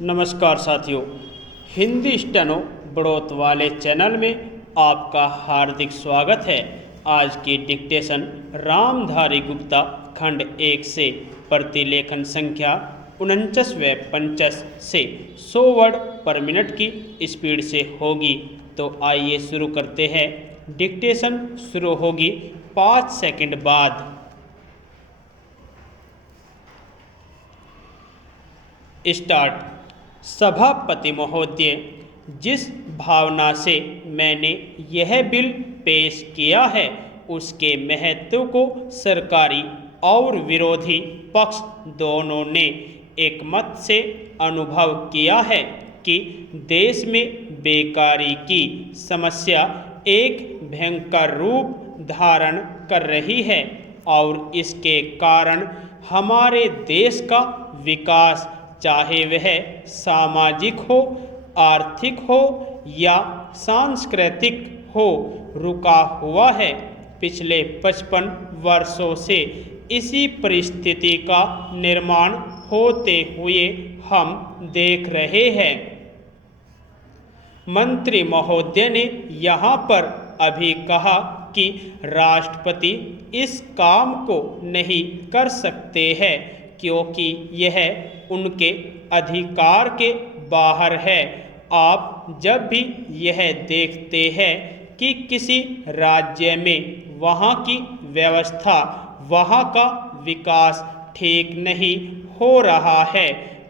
नमस्कार साथियों, हिंदी स्टेनो बढ़ोत वाले चैनल में आपका हार्दिक स्वागत है। आज की डिक्टेशन रामधारी गुप्ता खंड 1 से प्रतिलेखन संख्या 49 व 50 से 100 वर्ड पर मिनट की स्पीड से होगी। तो आइए शुरू करते हैं। डिक्टेशन शुरू होगी 5 सेकंड बाद। स्टार्ट। सभापति महोदय, जिस भावना से मैंने यह बिल पेश किया है उसके महत्व को सरकारी और विरोधी पक्ष दोनों ने एकमत से अनुभव किया है कि देश में बेकारी की समस्या एक भयंकर रूप धारण कर रही है और इसके कारण हमारे देश का विकास, चाहे वह सामाजिक हो, आर्थिक हो या सांस्कृतिक हो, रुका हुआ है। पिछले 55 वर्षों से इसी परिस्थिति का निर्माण होते हुए हम देख रहे हैं। मंत्री महोदय ने यहाँ पर अभी कहा कि राष्ट्रपति इस काम को नहीं कर सकते हैं क्योंकि यह उनके अधिकार के बाहर है। आप जब भी यह देखते हैं कि किसी राज्य में वहाँ की व्यवस्था, वहाँ का विकास ठीक नहीं हो रहा है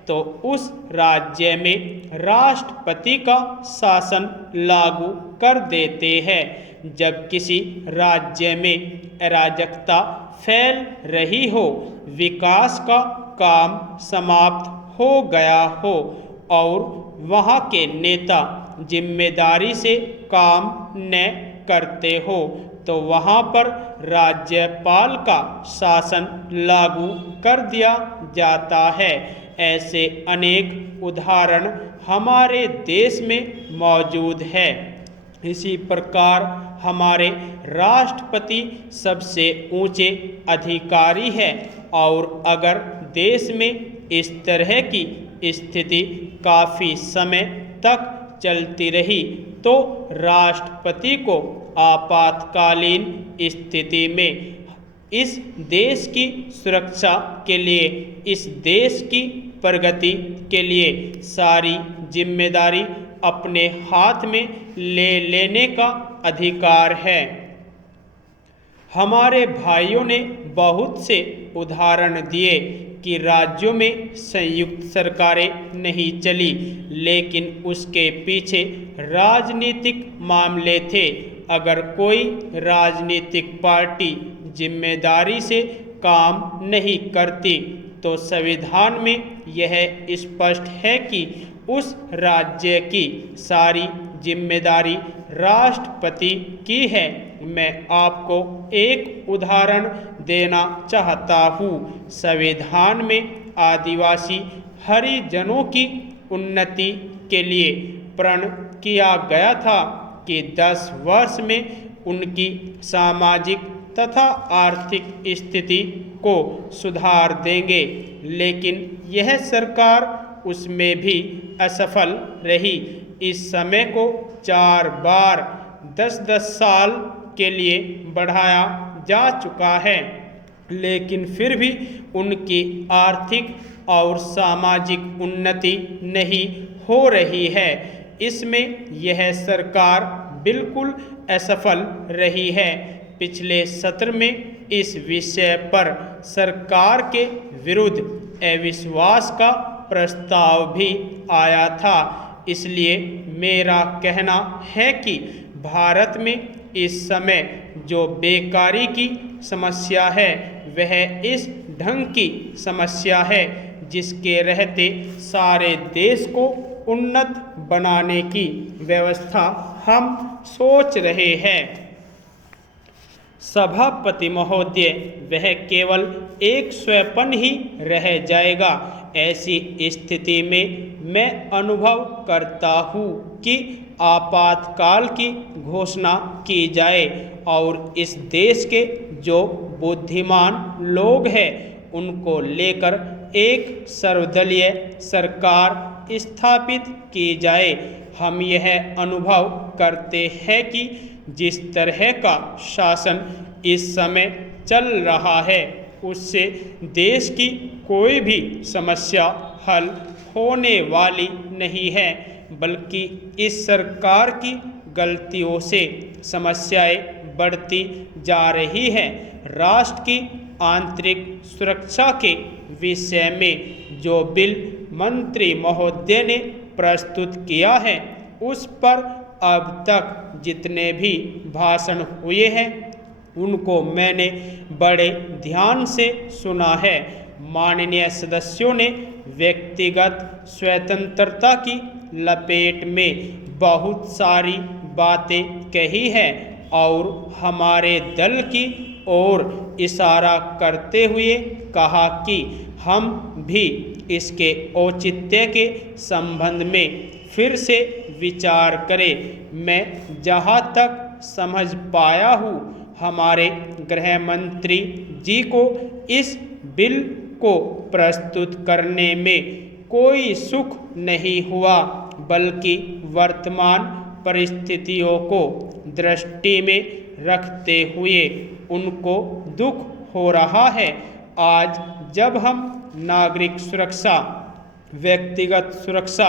तो उस राज्य में राष्ट्रपति का शासन लागू कर देते हैं। जब किसी राज्य में अराजकता फैल रही हो, विकास का काम समाप्त हो गया हो और वहाँ के नेता जिम्मेदारी से काम न करते हो तो वहाँ पर राज्यपाल का शासन लागू कर दिया जाता है। ऐसे अनेक उदाहरण हमारे देश में मौजूद है। इसी प्रकार हमारे राष्ट्रपति सबसे ऊंचे अधिकारी है और अगर देश में इस तरह की स्थिति काफ़ी समय तक चलती रही तो राष्ट्रपति को आपातकालीन स्थिति में इस देश की सुरक्षा के लिए, इस देश की प्रगति के लिए सारी जिम्मेदारी अपने हाथ में ले लेने का अधिकार है। हमारे भाइयों ने बहुत से उदाहरण दिए कि राज्यों में संयुक्त सरकारें नहीं चली, लेकिन उसके पीछे राजनीतिक मामले थे। अगर कोई राजनीतिक पार्टी जिम्मेदारी से काम नहीं करती तो संविधान में यह स्पष्ट है कि उस राज्य की सारी जिम्मेदारी राष्ट्रपति की है। मैं आपको एक उदाहरण देना चाहता हूँ। संविधान में आदिवासी हरिजनों की उन्नति के लिए प्रण किया गया था कि 10 वर्ष में उनकी सामाजिक तथा आर्थिक स्थिति को सुधार देंगे, लेकिन यह सरकार उसमें भी असफल रही। इस समय को 4 बार 10-10 साल के लिए बढ़ाया जा चुका है, लेकिन फिर भी उनकी आर्थिक और सामाजिक उन्नति नहीं हो रही है। इसमें यह सरकार बिल्कुल असफल रही है। पिछले सत्र में इस विषय पर सरकार के विरुद्ध अविश्वास का प्रस्ताव भी आया था। इसलिए मेरा कहना है कि भारत में इस समय जो बेकारी की समस्या है वह इस ढंग की समस्या है जिसके रहते सारे देश को उन्नत बनाने की व्यवस्था हम सोच रहे हैं। सभापति महोदय, वह केवल एक स्वैपन ही रह जाएगा। ऐसी स्थिति में मैं अनुभव करता हूँ कि आपातकाल की घोषणा की जाए और इस देश के जो बुद्धिमान लोग हैं उनको लेकर एक सर्वदलीय सरकार स्थापित की जाए। हम यह अनुभव करते हैं कि जिस तरह का शासन इस समय चल रहा है उससे देश की कोई भी समस्या हल होने वाली नहीं है, बल्कि इस सरकार की गलतियों से समस्याएं बढ़ती जा रही हैं। राष्ट्र की आंतरिक सुरक्षा के विषय में जो बिल मंत्री महोदय ने प्रस्तुत किया है उस पर अब तक जितने भी भाषण हुए हैं उनको मैंने बड़े ध्यान से सुना है। माननीय सदस्यों ने व्यक्तिगत स्वतंत्रता की लपेट में बहुत सारी बातें कही है और हमारे दल की ओर इशारा करते हुए कहा कि हम भी इसके औचित्य के संबंध में फिर से विचार करें। मैं जहां तक समझ पाया हूँ हमारे गृह मंत्री जी को इस बिल को प्रस्तुत करने में कोई सुख नहीं हुआ, बल्कि वर्तमान परिस्थितियों को दृष्टि में रखते हुए उनको दुख हो रहा है। आज जब हम नागरिक सुरक्षा, व्यक्तिगत सुरक्षा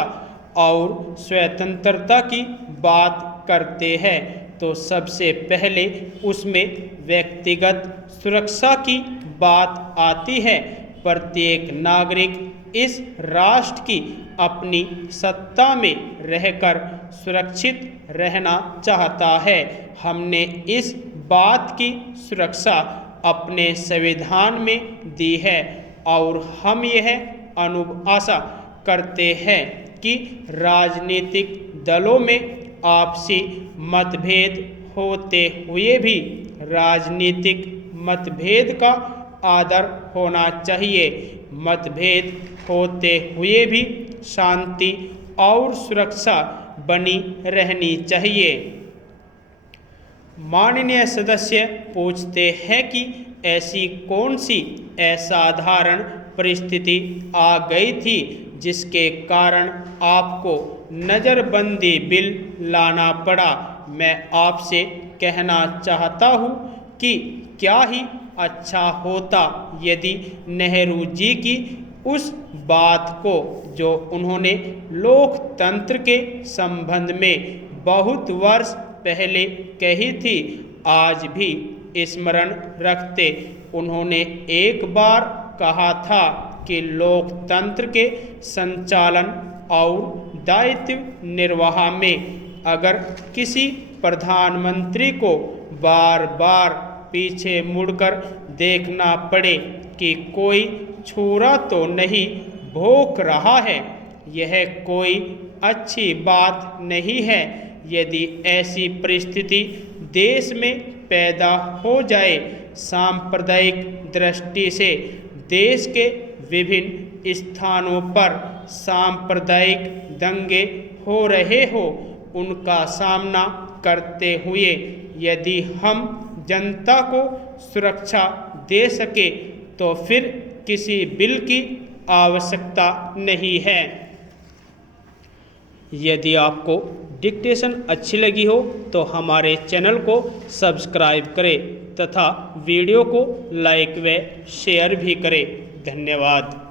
और स्वतंत्रता की बात करते हैं तो सबसे पहले उसमें व्यक्तिगत सुरक्षा की बात आती है। प्रत्येक नागरिक इस राष्ट्र की अपनी सत्ता में रहकर सुरक्षित रहना चाहता है। हमने इस बात की सुरक्षा अपने संविधान में दी है और हम यह आशा करते हैं कि राजनीतिक दलों में आपसी मतभेद होते हुए भी राजनीतिक मतभेद का आदर होना चाहिए। मतभेद होते हुए भी शांति और सुरक्षा बनी रहनी चाहिए। माननीय सदस्य पूछते हैं कि ऐसी कौन सी असाधारण परिस्थिति आ गई थी जिसके कारण आपको नज़रबंदी बिल लाना पड़ा। मैं आपसे कहना चाहता हूँ कि क्या ही अच्छा होता यदि नेहरू जी की उस बात को जो उन्होंने लोकतंत्र के संबंध में बहुत वर्ष पहले कही थी आज भी स्मरण रखते। उन्होंने एक बार कहा था कि लोकतंत्र के संचालन और दायित्व निर्वाह में अगर किसी प्रधानमंत्री को बार बार पीछे मुड़कर देखना पड़े कि कोई छुरा तो नहीं भौंक रहा है, यह कोई अच्छी बात नहीं है। यदि ऐसी परिस्थिति देश में पैदा हो जाए, सांप्रदायिक दृष्टि से देश के विभिन्न स्थानों पर सांप्रदायिक दंगे हो रहे हो, उनका सामना करते हुए यदि हम जनता को सुरक्षा दे सके तो फिर किसी बिल की आवश्यकता नहीं है। यदि आपको डिक्टेशन अच्छी लगी हो तो हमारे चैनल को सब्सक्राइब करें तथा वीडियो को लाइक व शेयर भी करें। धन्यवाद।